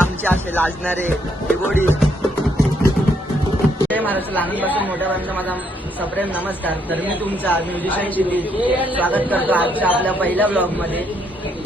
आमचे असे लाजणारे किबोडी. महाराष्ट्र लहानपासून मोठ्यापर्यंत माझा सप्रेम नमस्कार. तर मी तुमचा म्युझिशियन शिल्पी स्वागत करतो आजच्या आपल्या पहिल्या ब्लॉगमध्ये.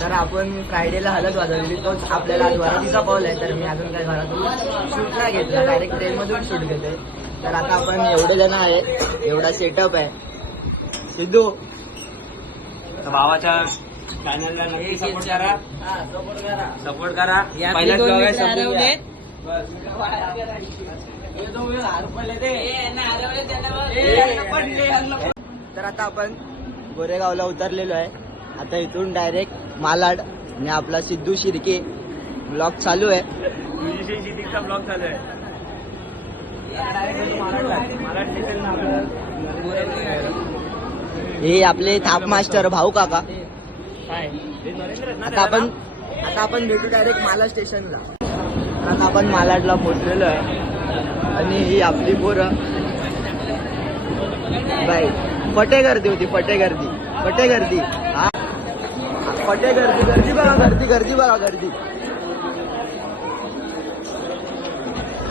तर आपण फ्रायडेला हलत वाजवली, तोच आपल्याला आज वरातीचा कॉल आहे. तर मी अजून काही घरातून शूट नाही घेतला, डायरेक्ट ट्रेनमधून शूट घेतोय. तर आता आपण एवढे जण आहे, एवढा सेटअप आहे. सिद्धू भावाच्या चॅनलला नक्की सपोर्ट करा. सपोर्ट करा. पहिलाच ब्लॉग आहे, समजून घ्या. तर आता आपण गोरेगावला उतरलेलो आहे. आता इथून डायरेक्ट मालाड आणि आपला सिद्धू शिर्के ब्लॉग चालू आहे. म्युझिशियन शिर्केचा ब्लॉग चालू आहे. हे आपले थाप मास्टर भाऊ काका. आता आपण भेटू डायरेक्ट मालाड स्टेशनला. आता आपण मालाडला पोहोचलेलो आहे आणि ही आपली पोरं बाई फटे गर्दी होती. फटे गर्दी हा फटे गर्दी बघा गर्दी.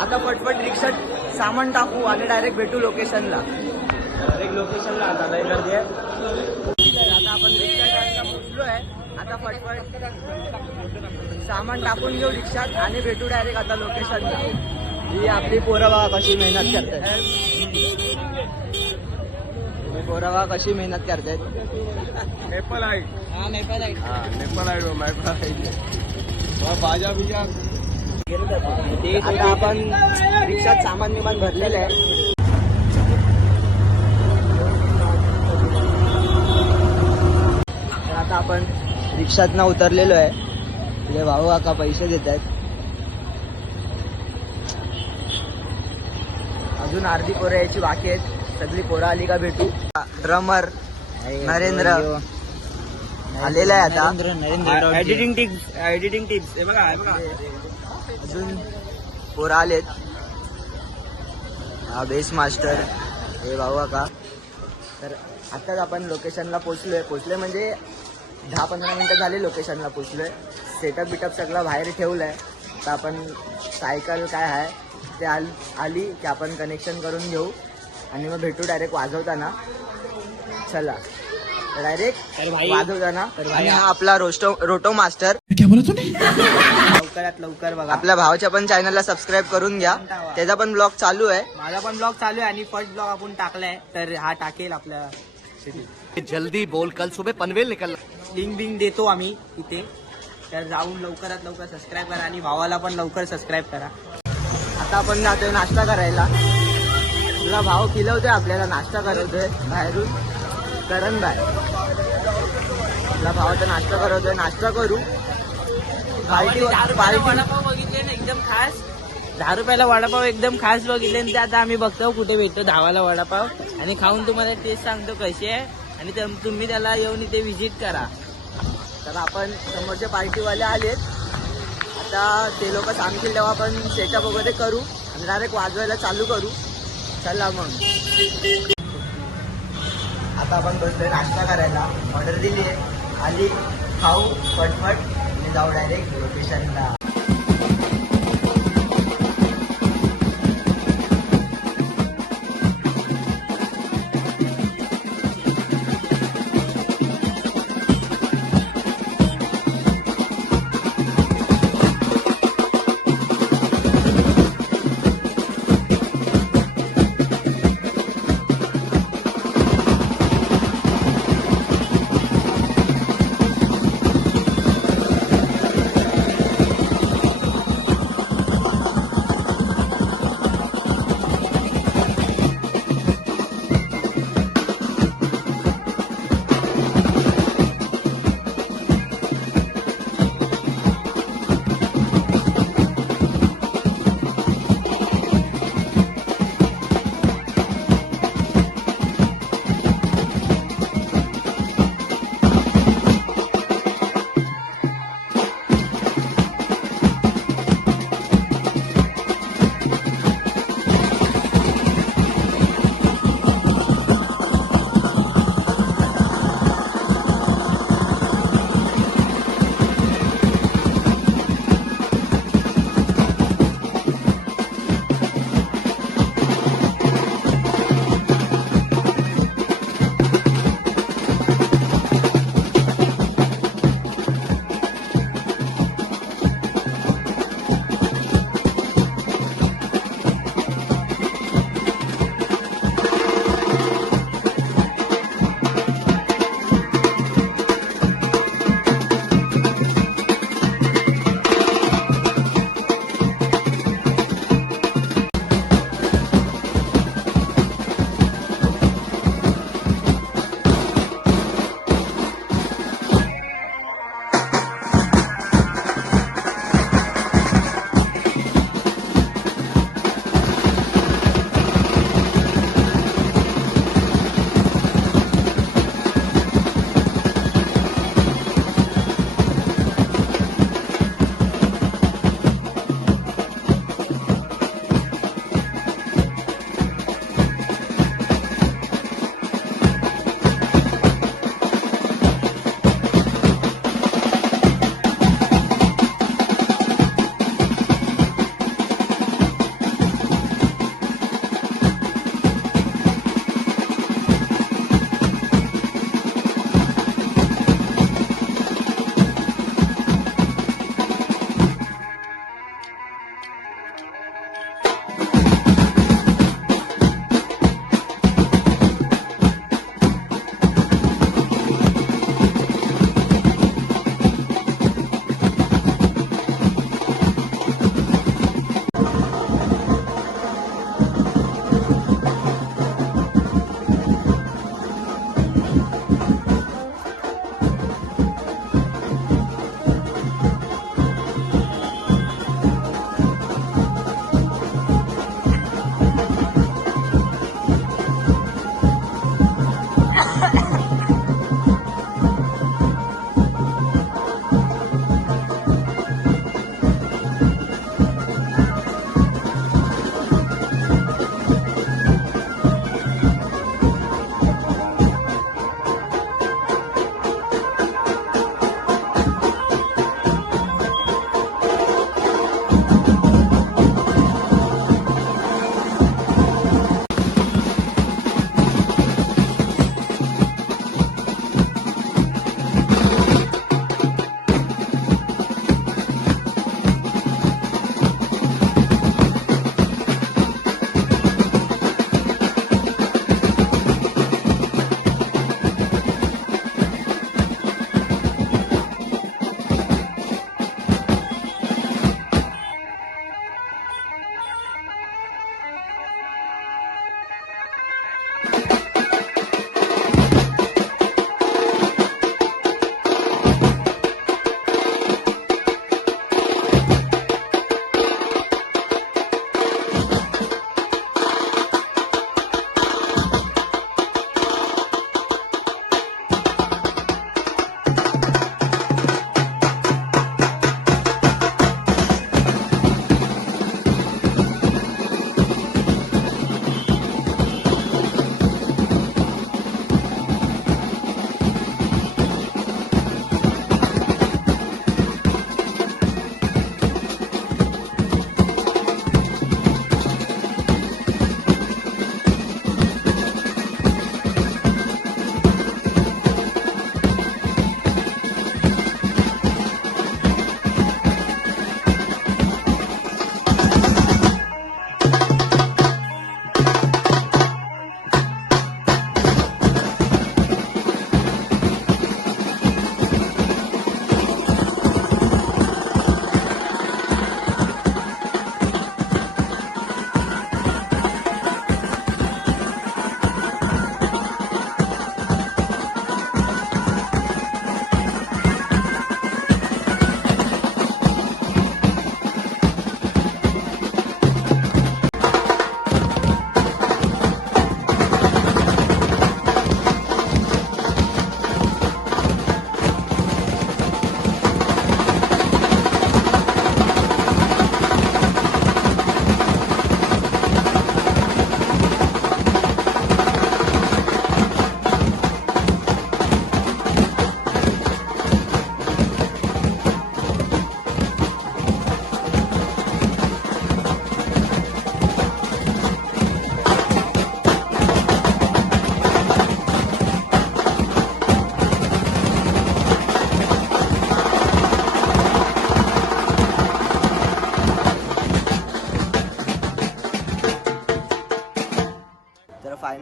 आता पटपट रिक्षात सामान टाकू आणि डायरेक्ट भेटू लोकेशनला. आता लय गर्दी आहे. आता आपण रिक्षा पोहोचलो आहे. आता पटपट सामान टाकून घेऊ रिक्षात आणि भेटू डायरेक्ट आता लोकेशनला. ही आपली पोरं बघा कशी मेहनत करतायत. कशी मेहनत करतायत. नेपाल आहे. नेपाल भाज्या बिजा. आता आपण रिक्षात सामान विमान भरलेलं आहे. तर आता आपण रिक्षातनं उतरलेलो आहे. तुझे भाऊ काका पैसे देत आहेत. अजून अर्धी पोरं यायची बाकी आहेत. सगळी पोरं आली का भेटू. ड्रमर नरेंद्र आलेला आहे आता. एडिटिंग टिप्स हे बघा. अजून पोरं आलेत. हा बेस मास्टर हे भाऊ काका. तर आताच आपण लोकेशनला पोचलोय म्हणजे 10-15 मिनिटं झाले लोकेशनला पोचलोय. सेटअप बिटअप सगळं बाहेर ठेवलंय. तर आपण सायकल काय आहे ते आली की आपण कनेक्शन करून घेऊ आणि मग भेटू डायरेक्ट वाजवताना. चला डायरेक्ट वाजवताना. आणि हा आपला रोटो मास्टर. लवकर बघा. आपल्या भावाच्या पण चॅनलला सबस्क्राईब करून घ्या. त्याचा पण ब्लॉग चालू आहे. माझा पण ब्लॉग चालू आहे आणि फर्स्ट ब्लॉग आपण टाकलाय. तर हा टाकेल आपल्या जल्दी बोल, कल सुबह पनवेल निकल. लिंक बिंक देतो आम्ही इथे. तर जाऊन लवकरात लवकर सबस्क्राईब करा आणि भावाला पण लवकर सबस्क्राईब करा. आता आपण जातोय नाश्ता करायला. तुला भाव खिलवतोय आपल्याला, नाश्ता करवतोय बाहेरून. करण बाय आपला भावाचा नाश्ता करवतोय. नाश्ता करू. पार्टी वडापाव बघितले ना एकदम खास. 10 रुपयाला वडापाव एकदम खास बघितले. आणि ते आता आम्ही बघतो कुठे भेटतो 10वाला वडापाव. आणि खाऊन तुम्हाला टेस्ट सांगतो कशी आहे. आणि तुम्ही त्याला येऊन इथे व्हिजिट करा. तर आपण समोरचे पार्टीवाले आलेत. आता ते लोक सांगतील तेव्हा आपण सेटअप वगैरे करू आणि डायरेक्ट वाजवायला चालू करू. चला मग. आता आपण बसलोय नाश्ता करायला. ऑर्डर दिली आहे. आली खाऊ पटपट आणि जाऊ डायरेक्ट लोकेशनला.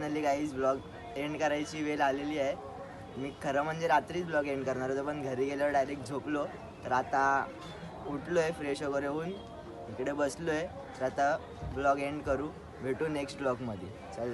फायनली गाईज ब्लॉग एंड करायची वेळ आलेली आहे. मी खरं म्हणजे रात्रीच ब्लॉग एंड करणार होतो, पण घरी गेल्यावर डायरेक्ट झोपलो. तर आता उठलो आहे फ्रेश वगैरे होऊन, इकडे बसलो आहे. तर आता ब्लॉग एंड करू, भेटू नेक्स्ट ब्लॉगमध्ये. चल.